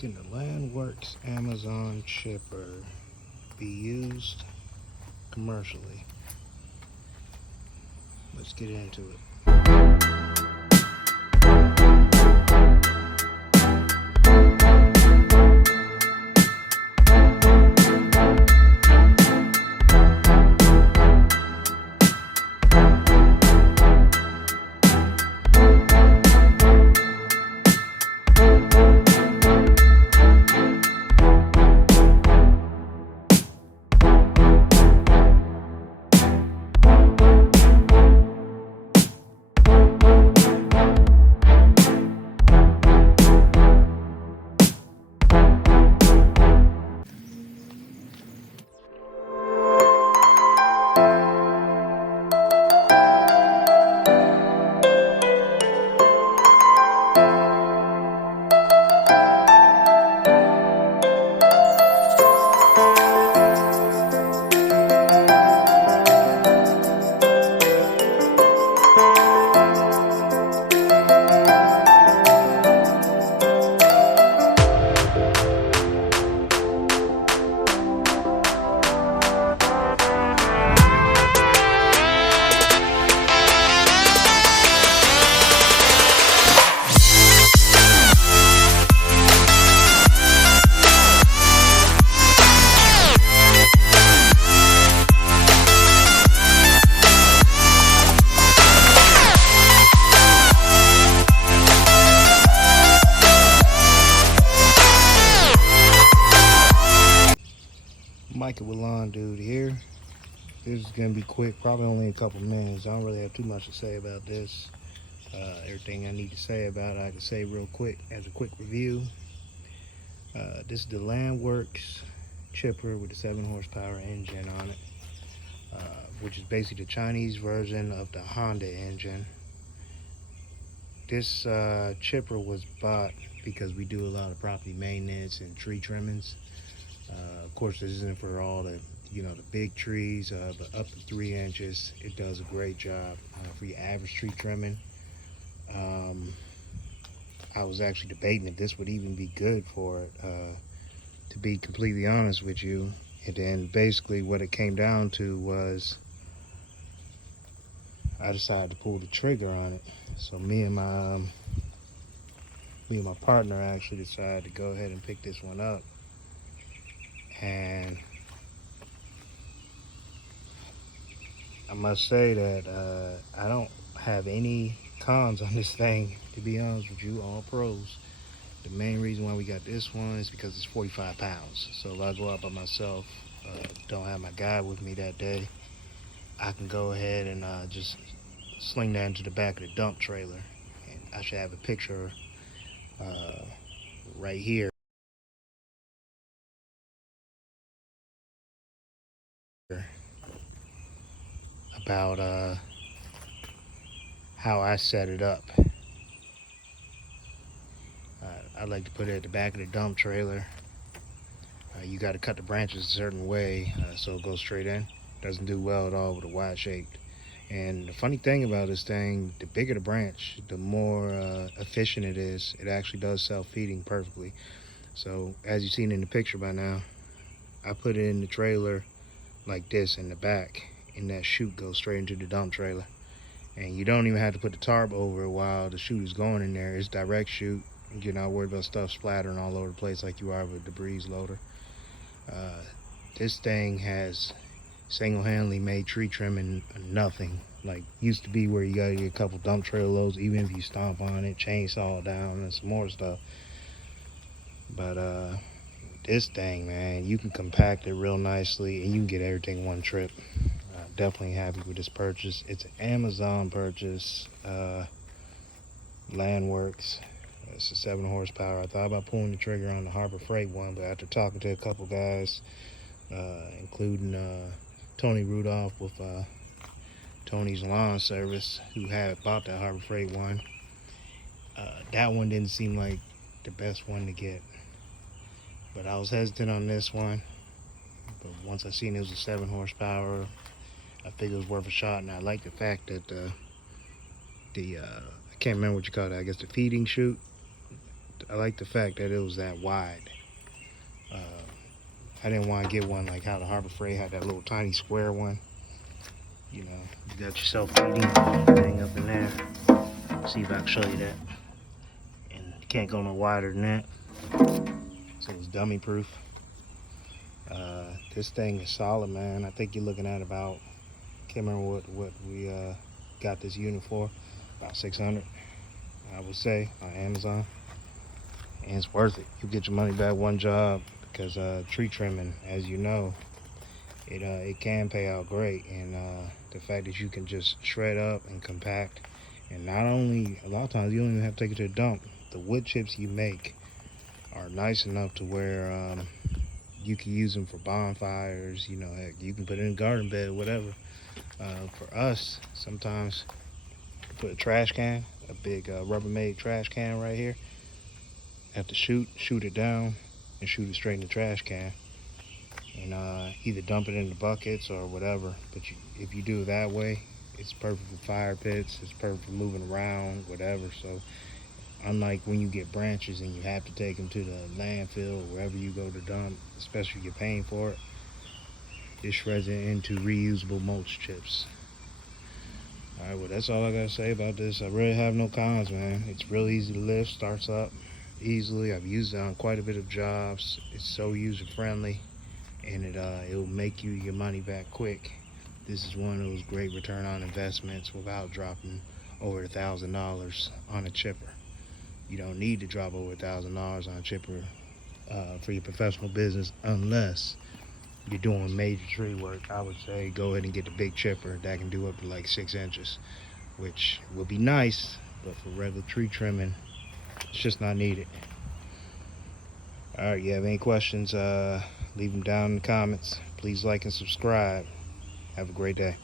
Can the Landworks Amazon Chipper be used commercially? Let's get into it. Micah with Lawn Dude here. This is gonna be quick, probably only a couple minutes. I don't really have too much to say about this. Everything I need to say about it, I can say real quick as a quick review. This is the Landworks Chipper with the 7 horsepower engine on it, which is basically the Chinese version of the Honda engine. This chipper was bought because we do a lot of property maintenance and tree trimmings. Of course, this isn't for all the the big trees, but up to 3 inches, it does a great job for your average tree trimming. I was actually debating if this would even be good for it, to be completely honest with you. And then basically what it came down to was I decided to pull the trigger on it. So me and my partner actually decided to go ahead and pick this one up. And I must say that I don't have any cons on this thing, to be honest with you, all pros. The main reason why we got this one is because it's 45 pounds. So if I go out by myself, don't have my guy with me that day, I can go ahead and just sling that into the back of the dump trailer. And I should have a picture right here about how I set it up. I like to put it at the back of the dump trailer. You got to cut the branches a certain way so it goes straight in. Doesn't do well at all with a wide shaped. And the funny thing about this thing, the bigger the branch, the more efficient it is. It actually does self-feeding perfectly. So as you've seen in the picture by now, I put it in the trailer like this in the back, and that chute goes straight into the dump trailer. And you don't even have to put the tarp over it while the chute is going in there. It's direct chute. You're not worried about stuff splattering all over the place like you are with the debris loader. This thing has single-handedly made tree trimming nothing. Like used to be where you gotta get a couple dump trailer loads, even if you stomp on it, chainsaw down, and some more stuff. But this thing, man, you can compact it real nicely and you can get everything in one trip. Definitely happy with this purchase. It's an Amazon purchase. Landworks. It's a 7 horsepower. I thought about pulling the trigger on the Harbor Freight one, but after talking to a couple guys, including Tony Rudolph with Tony's Lawn Service, who had bought that Harbor Freight one, that one didn't seem like the best one to get. But I was hesitant on this one. But once I seen it was a 7 horsepower, I figured it was worth a shot. And I like the fact that I can't remember what you call it. I guess the feeding chute, I like the fact that it was that wide. I didn't want to get one like how the Harbor Freight had that little tiny square one. You know, you got yourself eating thing up in there. See if I can show you that. And you can't go no wider than that. So it's dummy proof. This thing is solid, man. I think you're looking at about, can't remember what we got this unit for, about 600, I would say, on Amazon. And it's worth it. You get your money back one job, because tree trimming, as you know, it can pay out great. And the fact that you can just shred up and compact, and not only, a lot of times you don't even have to take it to the dump. The wood chips you make are nice enough to where you can use them for bonfires. You know, heck, you can put it in a garden bed or whatever. For us, sometimes put a trash can, a big Rubbermaid trash can right here. Have to shoot it down and shoot it straight in the trash can, and either dump it in the buckets or whatever. But if you do it that way, it's perfect for fire pits, it's perfect for moving around, whatever. So unlike when you get branches and you have to take them to the landfill or wherever you go to dump, especially if you're paying for it, it shreds it into reusable mulch chips. Alright, well, that's all I gotta say about this. I really have no cons, man. It's real easy to lift, starts up easily. I've used it on quite a bit of jobs. It's so user friendly, and it'll make you your money back quick. This is one of those great return on investments without dropping over $1,000 on a chipper. You don't need to drop over $1,000 on a chipper for your professional business unless you're doing major tree work. I would say go ahead and get the big chipper that can do up to like 6 inches, which will be nice, but for regular tree trimming, it's just not needed. All right, you have any questions, leave them down in the comments. Please like and subscribe. Have a great day.